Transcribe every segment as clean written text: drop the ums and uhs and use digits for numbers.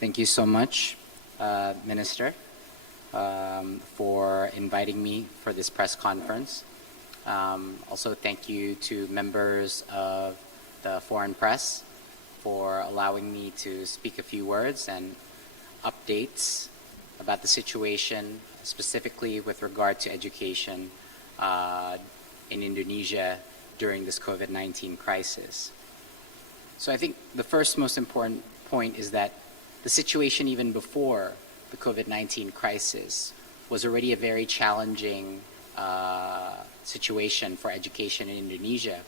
Thank you so much, Minister, for inviting me for this press conference. Also, thank you to members of the foreign press for allowing me to speak a few words and updates about the situation, specifically with regard to education in Indonesia during this COVID-19 crisis. So I think the first most important point is that the situation even before the COVID-19 crisis was already a very challenging situation for education in Indonesia.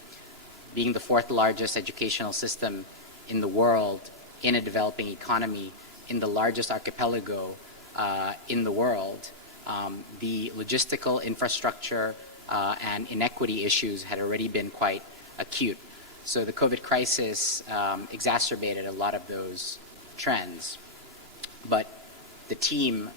Being the fourth largest educational system in the world, in a developing economy, in the largest archipelago in the world, the logistical infrastructure and inequity issues had already been quite acute. So the COVID crisis exacerbated a lot of those trends. But the team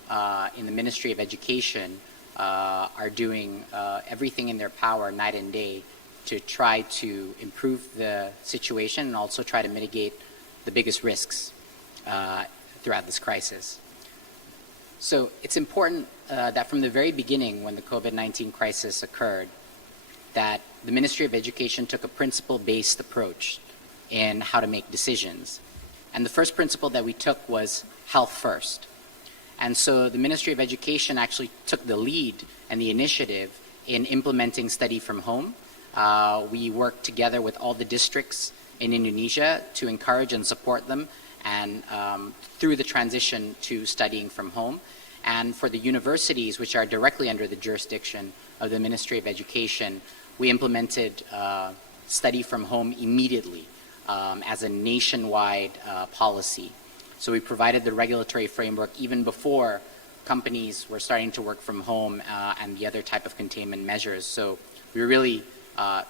in the Ministry of Education are doing everything in their power night and day to try to improve the situation and also try to mitigate the biggest risks throughout this crisis. So it's important that from the very beginning when the COVID-19 crisis occurred, that the Ministry of Education took a principle-based approach in how to make decisions. And the first principle that we took was health first. And so the Ministry of Education actually took the lead and the initiative in implementing study from home. We worked together with all the districts in Indonesia to encourage and support them and through the transition to studying from home. And for the universities, which are directly under the jurisdiction of the Ministry of Education, we implemented study from home immediately as a nationwide policy. So we provided the regulatory framework even before companies were starting to work from home and the other type of containment measures. So we really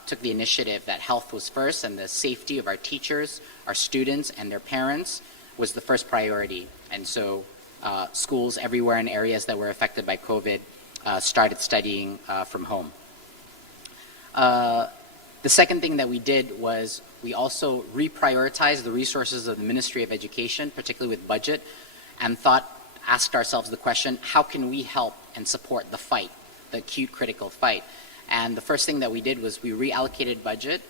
took the initiative that health was first and the safety of our teachers, our students, and their parents was the first priority. And so schools everywhere in areas that were affected by COVID started studying from home. The second thing that we did was we also reprioritized the resources of the Ministry of Education, particularly with budget, and asked ourselves the question, how can we help and support the fight, the acute critical fight? And the first thing that we did was we reallocated budget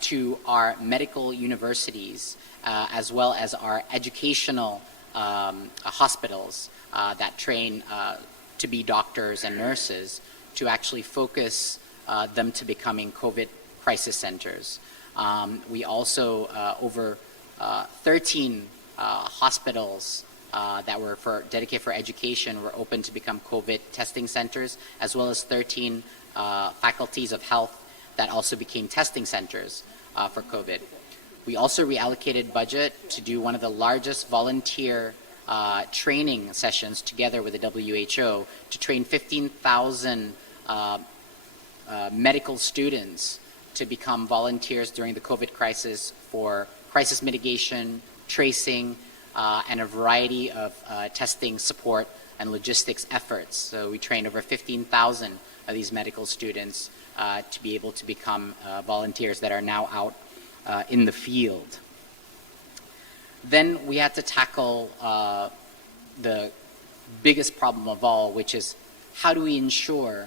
to our medical universities as well as our educational hospitals that train to be doctors and nurses to actually focus them to becoming COVID crisis centers. We also, over 13 hospitals that were dedicated for education were open to become COVID testing centers, as well as 13 faculties of health that also became testing centers for COVID. We also reallocated budget to do one of the largest volunteer training sessions together with the WHO to train 15,000 medical students to become volunteers during the COVID crisis for crisis mitigation, tracing, and a variety of testing support and logistics efforts. So we trained over 15,000 of these medical students to be able to become volunteers that are now out in the field. Then we had to tackle the biggest problem of all, which is how do we ensure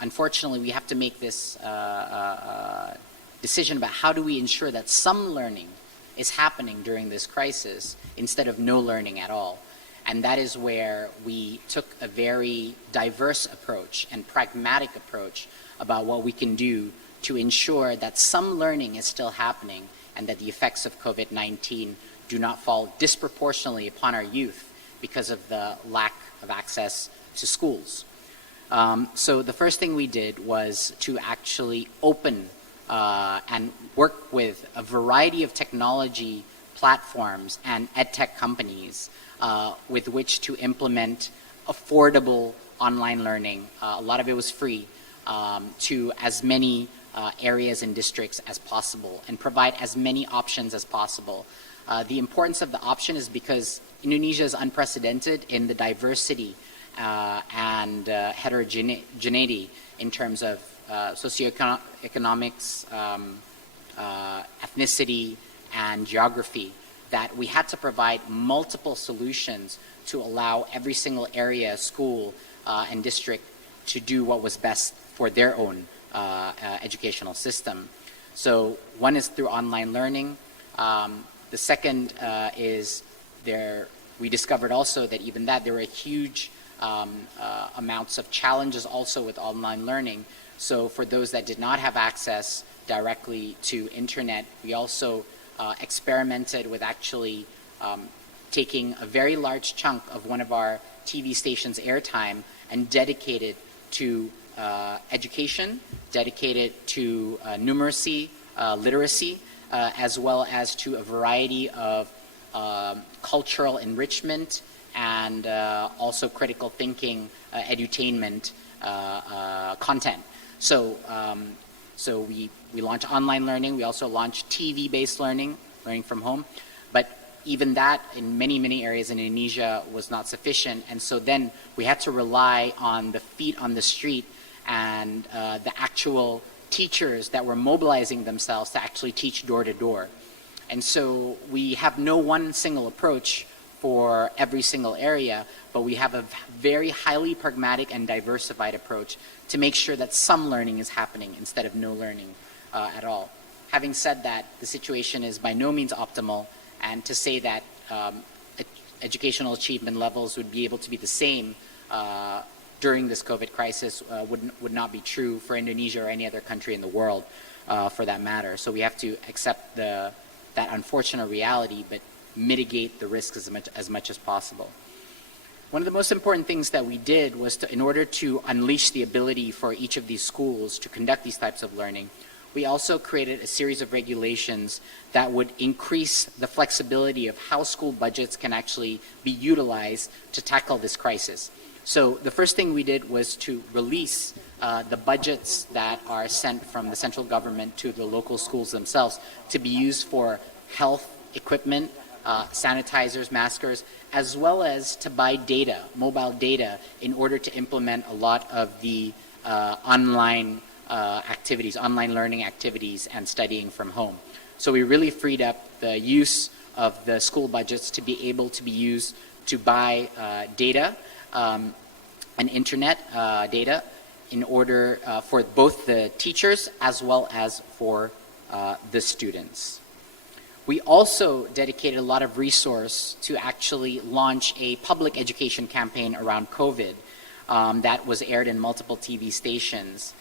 unfortunately, we have to make this decision about how do we ensure that some learning is happening during this crisis instead of no learning at all. And that is where we took a very diverse approach and pragmatic approach about what we can do to ensure that some learning is still happening and that the effects of COVID-19 do not fall disproportionately upon our youth because of the lack of access to schools. So the first thing we did was to actually open and work with a variety of technology platforms and edtech companies with which to implement affordable online learning. A lot of it was free to as many areas and districts as possible and provide as many options as possible. The importance of the option is because Indonesia is unprecedented in the diversity and heterogeneity in terms of socioeconomics, ethnicity, and geography that we had to provide multiple solutions to allow every single area, school, and district to do what was best for their own educational system. So one is through online learning. The second is we discovered also that even that there were huge amounts of challenges also with online learning. So for those that did not have access directly to internet, we also experimented with actually taking a very large chunk of one of our TV stations' airtime and dedicated to education, dedicated to numeracy, literacy, as well as to a variety of cultural enrichment and also critical thinking edutainment content. So we launched online learning. We also launched TV-based learning from home. But even that in many areas in Indonesia was not sufficient. And so then we had to rely on the feet on the street and the actual teachers that were mobilizing themselves to actually teach door to door. And so we have no one single approach for every single area, but we have a very highly pragmatic and diversified approach to make sure that some learning is happening instead of no learning at all. Having said that, the situation is by no means optimal, and to say that educational achievement levels would be able to be the same during this COVID crisis would not be true for Indonesia or any other country in the world for that matter. So we have to accept that unfortunate reality, but mitigate the risks as much as possible. One of the most important things that we did was in order to unleash the ability for each of these schools to conduct these types of learning, we also created a series of regulations that would increase the flexibility of how school budgets can actually be utilized to tackle this crisis. So the first thing we did was to release the budgets that are sent from the central government to the local schools themselves to be used for health equipment, sanitizers, maskers, as well as to buy data, mobile data, in order to implement a lot of the online activities, online learning activities and studying from home. So we really freed up the use of the school budgets to be able to be used to buy data and internet data in order for both the teachers as well as for the students. We also dedicated a lot of resource to actually launch a public education campaign around COVID that was aired in multiple TV stations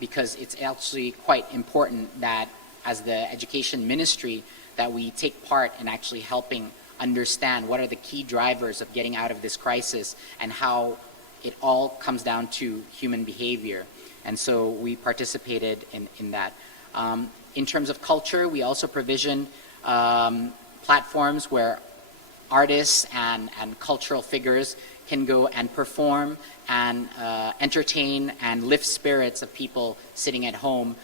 because it's actually quite important that as the education ministry that we take part in actually helping understand what are the key drivers of getting out of this crisis and how it all comes down to human behavior. And so we participated in that. In terms of culture, we also provision platforms where artists and cultural figures can go and perform and entertain and lift spirits of people sitting at home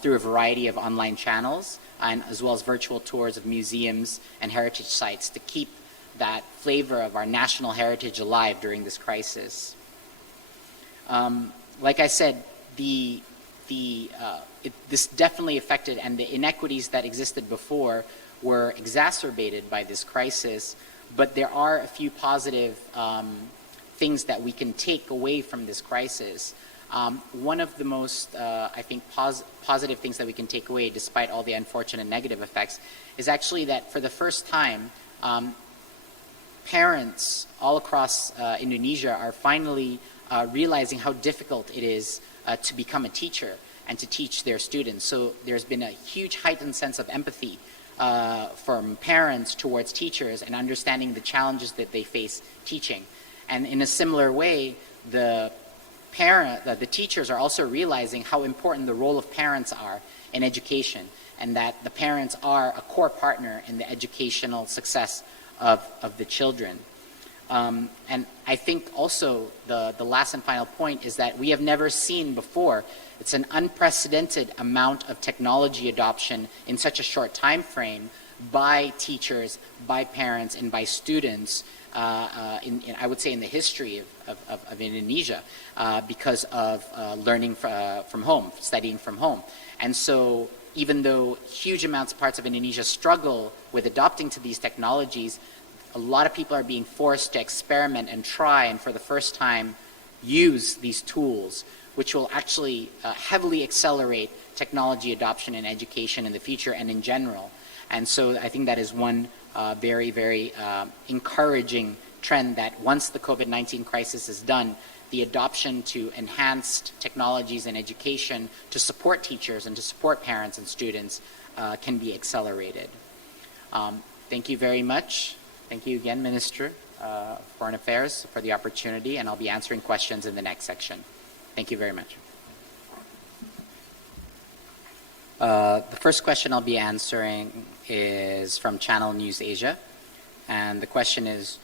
through a variety of online channels, and as well as virtual tours of museums and heritage sites to keep that flavor of our national heritage alive during this crisis. Like I said, this definitely affected, and the inequities that existed before were exacerbated by this crisis, but there are a few positive things that we can take away from this crisis. One of the most, I think, positive things that we can take away, despite all the unfortunate negative effects, is actually that for the first time, parents all across Indonesia are finally realizing how difficult it is to become a teacher and to teach their students. So there's been a huge heightened sense of empathy from parents towards teachers and understanding the challenges that they face teaching. And in a similar way, the teachers are also realizing how important the role of parents are in education, and that the parents are a core partner in the educational success of the children. And I think also the last and final point is that we have never seen before. It's an unprecedented amount of technology adoption in such a short time frame by teachers, by parents, and by students, I would say in the history of Indonesia, because of learning from home, studying from home. And so even though huge parts of Indonesia struggle with adopting to these technologies, a lot of people are being forced to experiment and try and for the first time use these tools, which will actually heavily accelerate technology adoption in education in the future and in general. And so I think that is one very, very encouraging trend, that once the COVID-19 crisis is done, the adoption to enhanced technologies in education to support teachers and to support parents and students can be accelerated. Thank you very much. Thank you again, Minister of Foreign Affairs, for the opportunity, and I'll be answering questions in the next section. Thank you very much. The first question I'll be answering is from Channel News Asia, and the question is,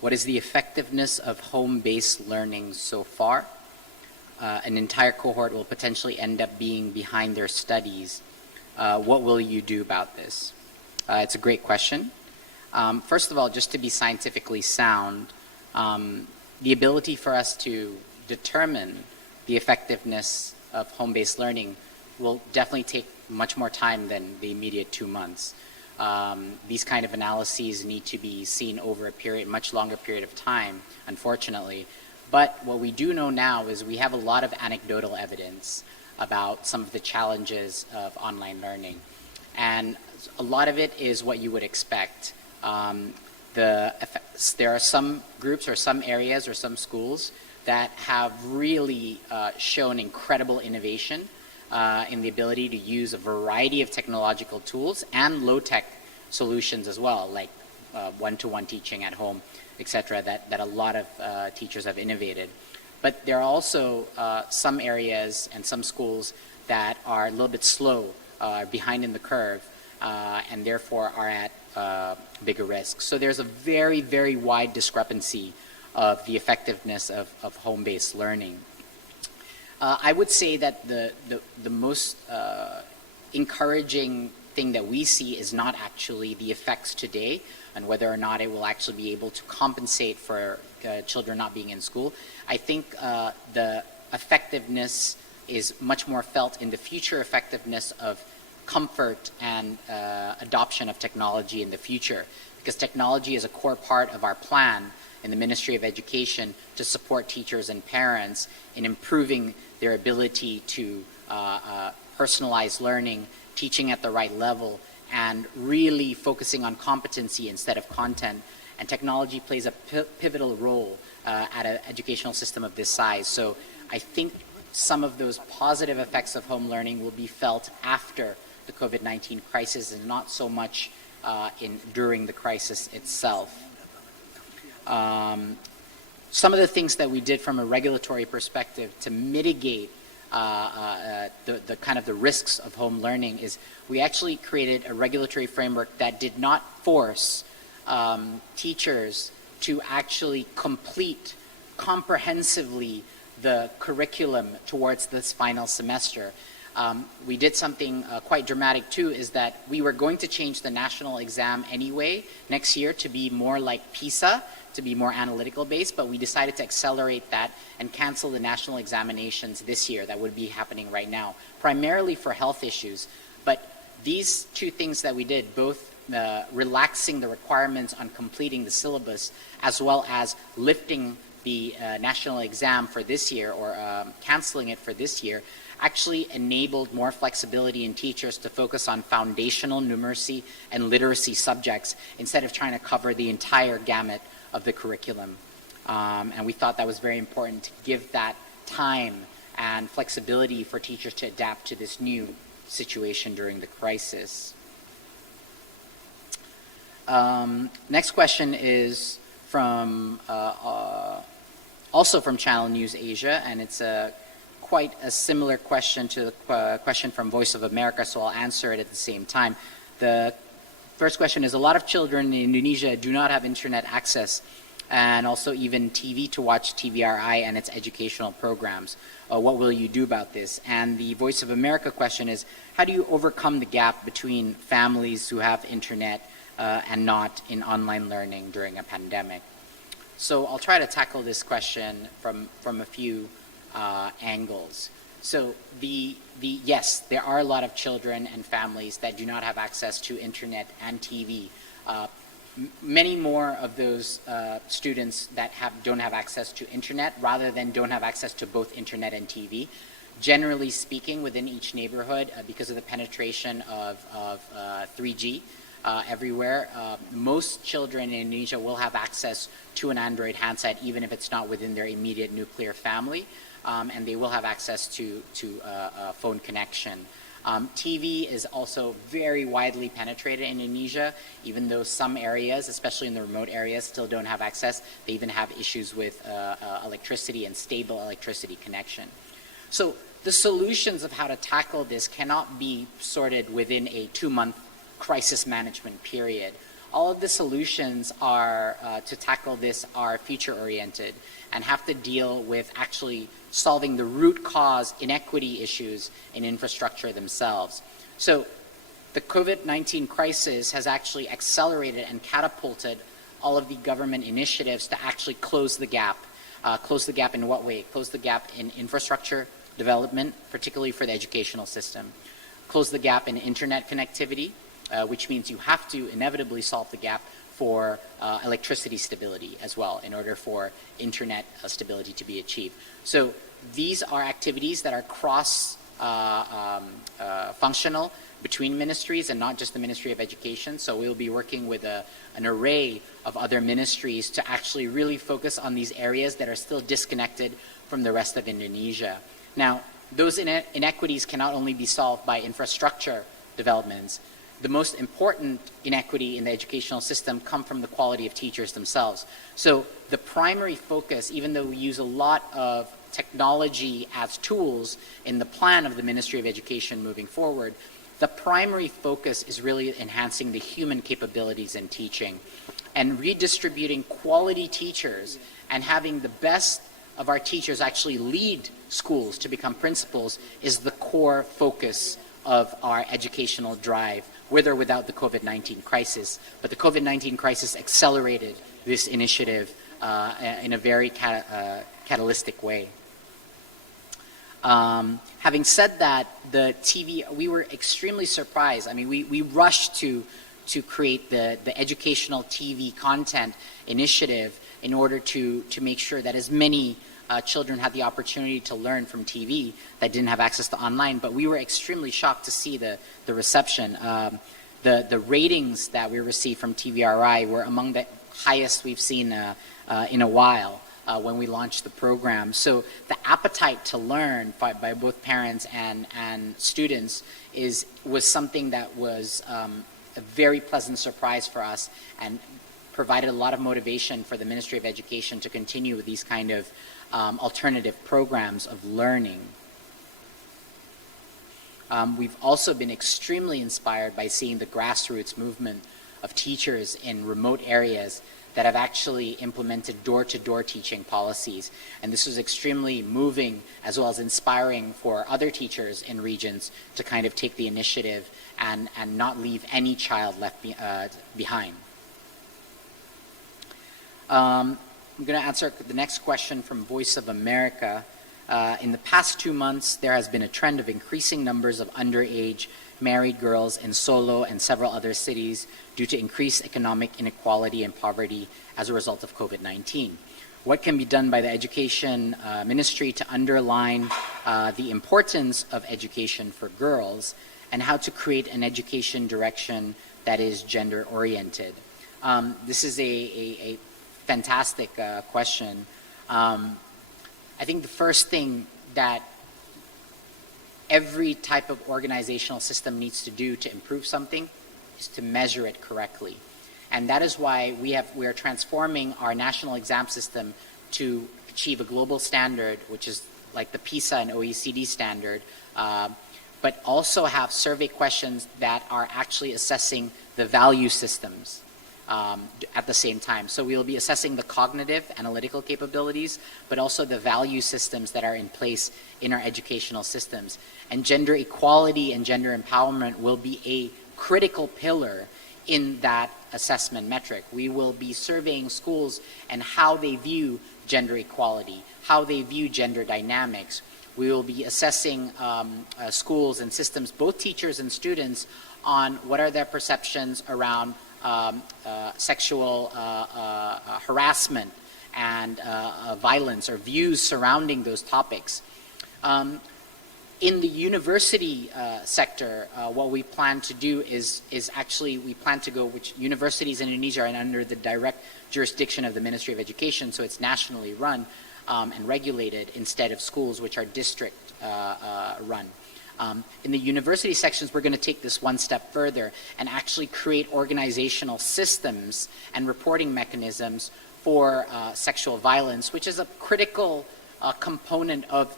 what is the effectiveness of home-based learning so far? An entire cohort will potentially end up being behind their studies. What will you do about this? It's a great question. First of all, just to be scientifically sound, the ability for us to determine the effectiveness of home-based learning will definitely take much more time than the immediate 2 months. These kind of analyses need to be seen over a much longer period of time, unfortunately. But what we do know now is we have a lot of anecdotal evidence about some of the challenges of online learning. And a lot of it is what you would expect. There are some groups or some areas or some schools that have really shown incredible innovation in the ability to use a variety of technological tools and low-tech solutions as well, like one-to-one teaching at home, etc., that a lot of teachers have innovated. But there are also some areas and some schools that are a little bit slow, behind in the curve, and therefore are at bigger risk. So there's a very, very wide discrepancy of the effectiveness of home-based learning. I would say that the most encouraging thing that we see is not actually the effects today and whether or not it will actually be able to compensate for children not being in school. I think the effectiveness is much more felt in the future effectiveness of comfort and adoption of technology in the future, because technology is a core part of our plan in the Ministry of Education to support teachers and parents in improving their ability to personalize learning, teaching at the right level, and really focusing on competency instead of content. And technology plays a pivotal role at an educational system of this size. So I think some of those positive effects of home learning will be felt after the COVID-19 crisis and not so much during the crisis itself. Some of the things that we did from a regulatory perspective to mitigate the kind of the risks of home learning is we actually created a regulatory framework that did not force teachers to actually complete comprehensively the curriculum towards this final semester. We did something quite dramatic too, is that we were going to change the national exam anyway next year to be more like PISA, to be more analytical based, but we decided to accelerate that and cancel the national examinations this year that would be happening right now, primarily for health issues. But these two things that we did, both relaxing the requirements on completing the syllabus as well as lifting the national exam for this year or canceling it for this year, actually enabled more flexibility in teachers to focus on foundational numeracy and literacy subjects instead of trying to cover the entire gamut of the curriculum. And we thought that was very important to give that time and flexibility for teachers to adapt to this new situation during the crisis. Next question is from also from Channel News Asia, and it's quite a similar question to the question from Voice of America, so I'll answer it at the same time. The first question is, a lot of children in Indonesia do not have internet access and also even TV to watch TVRI and its educational programs. What will you do about this? And the Voice of America question is, how do you overcome the gap between families who have internet and not in online learning during a pandemic? So I'll try to tackle this question from a few angles. So yes, there are a lot of children and families that do not have access to internet and TV. Many more of those students that don't have access to internet rather than don't have access to both internet and TV. Generally speaking, within each neighborhood, because of the penetration of 3G everywhere, most children in Indonesia will have access to an Android handset, even if it's not within their immediate nuclear family, and they will have access to a phone connection. TV is also very widely penetrated in Indonesia, even though some areas, especially in the remote areas, still don't have access. They even have issues with electricity and stable electricity connection. So the solutions of how to tackle this cannot be sorted within a 2-month crisis management period. All of the solutions are to tackle this are future-oriented and have to deal with actually solving the root cause inequity issues in infrastructure themselves. So the COVID-19 crisis has actually accelerated and catapulted all of the government initiatives to actually close the gap. Close the gap in what way? Close the gap in infrastructure development, particularly for the educational system. Close the gap in internet connectivity, which means you have to inevitably solve the gap for electricity stability as well in order for internet stability to be achieved. So these are activities that are cross-functional between ministries and not just the Ministry of Education. So we'll be working with an array of other ministries to actually really focus on these areas that are still disconnected from the rest of Indonesia. Now, those inequities cannot only be solved by infrastructure developments. The most important inequity in the educational system come from the quality of teachers themselves. So the primary focus, even though we use a lot of technology as tools in the plan of the Ministry of Education moving forward, the primary focus is really enhancing the human capabilities in teaching and redistributing quality teachers and having the best of our teachers actually lead schools to become principals is the core focus of our educational drive, with or without the COVID-19 crisis. But the COVID-19 crisis accelerated this initiative in a very catalytic way. Having said that, the TV, we were extremely surprised. I mean, we rushed to create the educational TV content initiative in order to make sure that as many children had the opportunity to learn from TV that didn't have access to online, but we were extremely shocked to see the reception. The ratings that we received from TVRI were among the highest we've seen in a while when we launched the program. So the appetite to learn by both parents and students was something that was a very pleasant surprise for us and provided a lot of motivation for the Ministry of Education to continue with these kind of alternative programs of learning. We've also been extremely inspired by seeing the grassroots movement of teachers in remote areas that have actually implemented door-to-door teaching policies. And this was extremely moving as well as inspiring for other teachers in regions to kind of take the initiative and not leave any child left behind. I'm going to answer the next question from Voice of America. In the past 2 months, there has been a trend of increasing numbers of underage married girls in Solo and several other cities due to increased economic inequality and poverty as a result of COVID-19. What can be done by the Education Ministry to underline the importance of education for girls and how to create an education direction that is gender-oriented? This is a fantastic question. I think the first thing that every type of organizational system needs to do to improve something is to measure it correctly. And that is why we are transforming our national exam system to achieve a global standard, which is like the PISA and OECD standard, but also have survey questions that are actually assessing the value systems at the same time. So we'll be assessing the cognitive, analytical capabilities, but also the value systems that are in place in our educational systems. And gender equality and gender empowerment will be a critical pillar in that assessment metric. We will be surveying schools and how they view gender equality, how they view gender dynamics, We will be assessing schools and systems, both teachers and students, on what are their perceptions around sexual harassment and violence, or views surrounding those topics. In the university sector, what we plan to do is actually, we plan to go, which universities in Indonesia are under the direct jurisdiction of the Ministry of Education, so it's nationally run and regulated, instead of schools, which are district run. In the university sections, we're going to take this one step further and actually create organizational systems and reporting mechanisms for sexual violence, which is a critical component of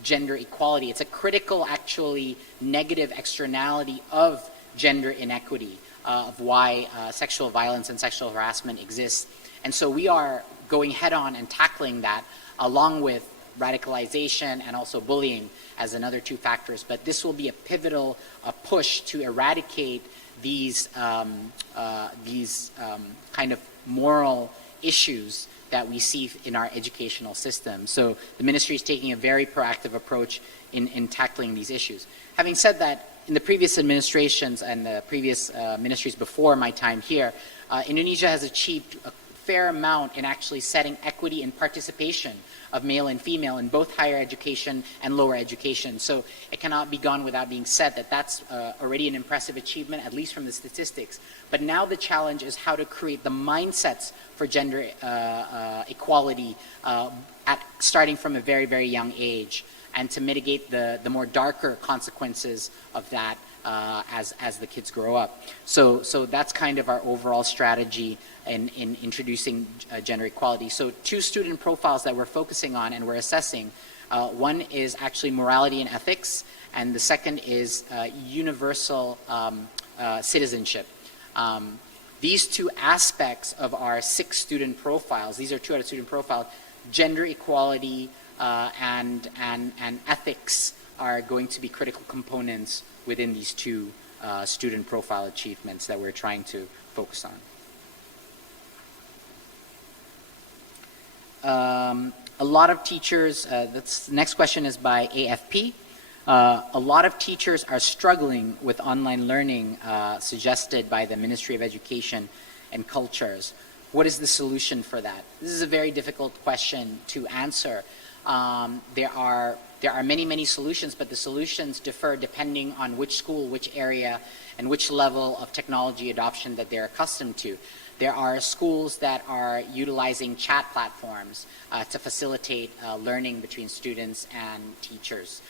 gender equality. It's a critical, actually, negative externality of gender inequity, of why sexual violence and sexual harassment exists. And so we are going head on and tackling that, along with radicalization and also bullying as another two factors. But this will be a pivotal push to eradicate these kind of moral issues that we see in our educational system. So the ministry is taking a very proactive approach in tackling these issues. Having said that, in the previous administrations and the previous ministries before my time here, Indonesia has achieved a fair amount in actually setting equity and participation of male and female in both higher education and lower education. So it cannot be gone without being said that that's already an impressive achievement, at least from the statistics. But now the challenge is how to create the mindsets for gender equality starting from a very, very young age, and to mitigate the more darker consequences of that as the kids grow up. So that's kind of our overall strategy in introducing gender equality. So two student profiles that we're focusing on and we're assessing. One is actually morality and ethics, and the second is universal citizenship. These two aspects of our 6 student profiles, these are 2 out of student profiles, gender equality and ethics are going to be critical components within these 2 student profile achievements that we're trying to focus on. A lot of teachers, the next question is by AFP. A lot of teachers are struggling with online learning suggested by the Ministry of Education and Cultures. What is the solution for that? This is a very difficult question to answer. There are many, many solutions, but the solutions differ depending on which school, which area, and which level of technology adoption that they're accustomed to. There are schools that are utilizing chat platforms to facilitate learning between students and teachers.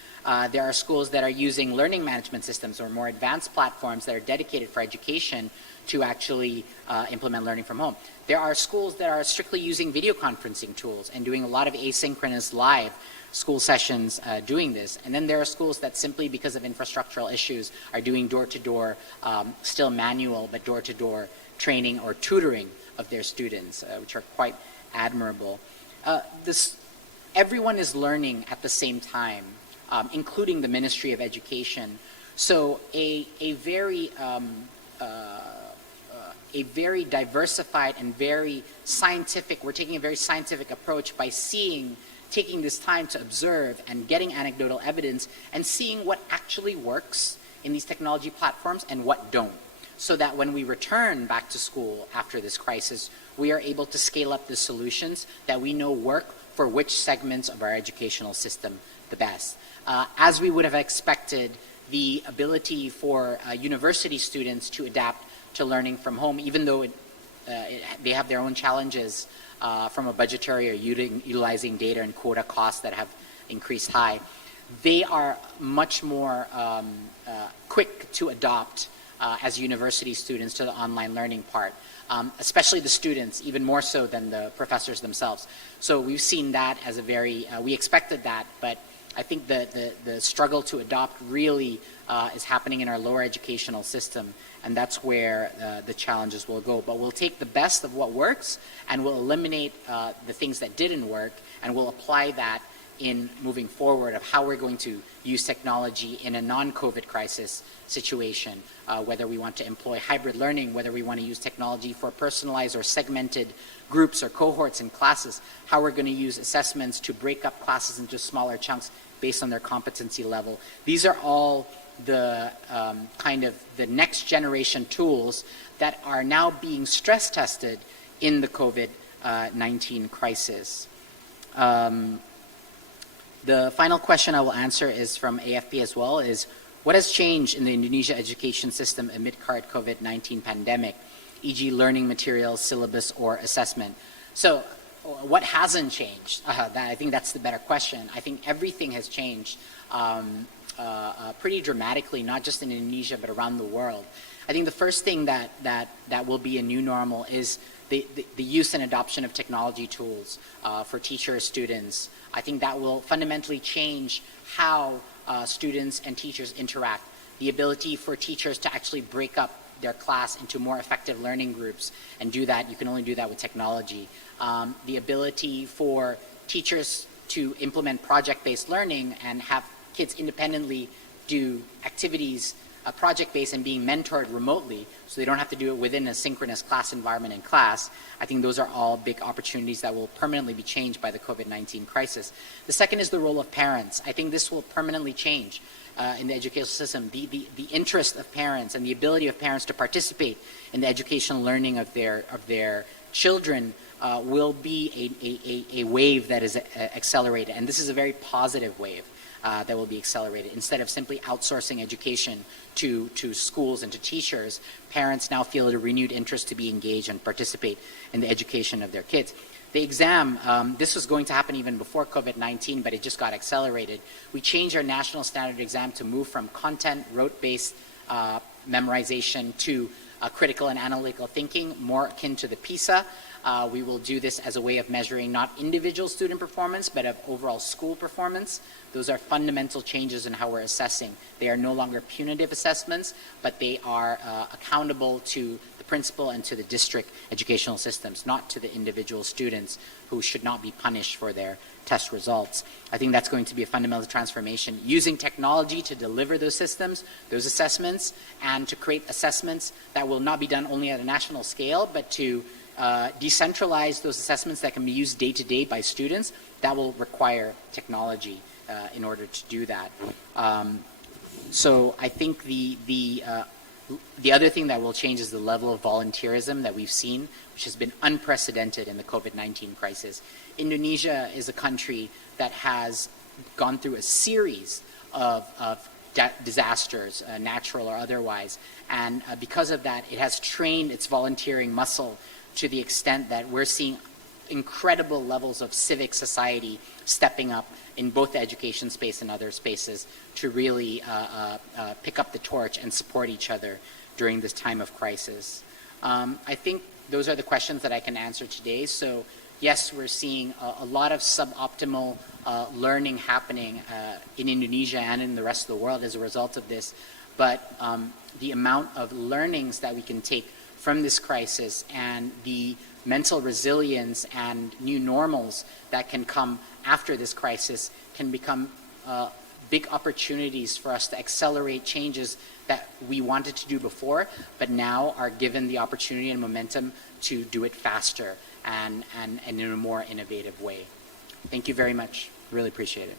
There are schools that are using learning management systems or more advanced platforms that are dedicated for education to actually implement learning from home. There are schools that are strictly using video conferencing tools and doing a lot of asynchronous live school sessions doing this. And then there are schools that simply because of infrastructural issues are doing door-to-door, still manual, but door-to-door training or tutoring of their students, which are quite admirable. Everyone is learning at the same time, including the Ministry of Education. So a very diversified and very scientific, we're taking a very scientific approach by taking this time to observe and getting anecdotal evidence and seeing what actually works in these technology platforms and what don't, so that when we return back to school after this crisis, we are able to scale up the solutions that we know work for which segments of our educational system the best. As we would have expected, the ability for university students to adapt to learning from home, even though they have their own challenges from a budgetary or utilizing data and quota costs that have increased high, they are much more quick to adopt as university students to the online learning part, especially the students, even more so than the professors themselves. So we've seen that as a very, we expected that, but I think the struggle to adopt really is happening in our lower educational system, and that's where the challenges will go. But we'll take the best of what works, and we'll eliminate the things that didn't work, and we'll apply that in moving forward of how we're going to use technology in a non-COVID crisis situation, whether we want to employ hybrid learning, whether we want to use technology for personalized or segmented groups or cohorts in classes, how we're going to use assessments to break up classes into smaller chunks, based on their competency level. These are all the kind of the next generation tools that are now being stress tested in the COVID-19 crisis. The final question I will answer is from AFP as well, is what has changed in the Indonesia education system amid current COVID-19 pandemic, e.g. learning materials, syllabus, or assessment? So what hasn't changed? I think that's the better question. I think everything has changed pretty dramatically, not just in Indonesia, but around the world. I think the first thing that will be a new normal is the use and adoption of technology tools for teachers, students. I think that will fundamentally change how students and teachers interact. The ability for teachers to actually break up their class into more effective learning groups and do that, you can only do that with technology. The ability for teachers to implement project-based learning and have kids independently do activities project-based and being mentored remotely, so they don't have to do it within a synchronous class environment in class. I think those are all big opportunities that will permanently be changed by the COVID-19 crisis. The second is the role of parents. I think this will permanently change in the educational system. The interest of parents and the ability of parents to participate in the educational learning of their children will be a wave that is accelerated, and this is a very positive wave. That will be accelerated. Instead of simply outsourcing education to schools and to teachers, parents now feel a renewed interest to be engaged and participate in the education of their kids. The exam, this was going to happen even before COVID-19, but it just got accelerated. We changed our national standard exam to move from content, rote-based memorization to critical and analytical thinking, more akin to the PISA. We will do this as a way of measuring not individual student performance, but of overall school performance. Those are fundamental changes in how we're assessing. They are no longer punitive assessments, but they are accountable to the principal and to the district educational systems, not to the individual students who should not be punished for their test results. I think that's going to be a fundamental transformation, using technology to deliver those systems, those assessments, and to create assessments that will not be done only at a national scale, but to decentralize those assessments that can be used day to day by students. That will require technology in order to do that. So I think the other thing that will change is the level of volunteerism that we've seen, which has been unprecedented in the COVID-19 crisis. Indonesia is a country that has gone through a series of disasters, natural or otherwise, and because of that, it has trained its volunteering muscle to the extent that we're seeing incredible levels of civic society stepping up in both the education space and other spaces to really pick up the torch and support each other during this time of crisis. I think those are the questions that I can answer today. So yes, we're seeing a lot of suboptimal learning happening in Indonesia and in the rest of the world as a result of this, but the amount of learnings that we can take from this crisis and the mental resilience and new normals that can come after this crisis can become big opportunities for us to accelerate changes that we wanted to do before, but now are given the opportunity and momentum to do it faster and in a more innovative way. Thank you very much. Really appreciate it.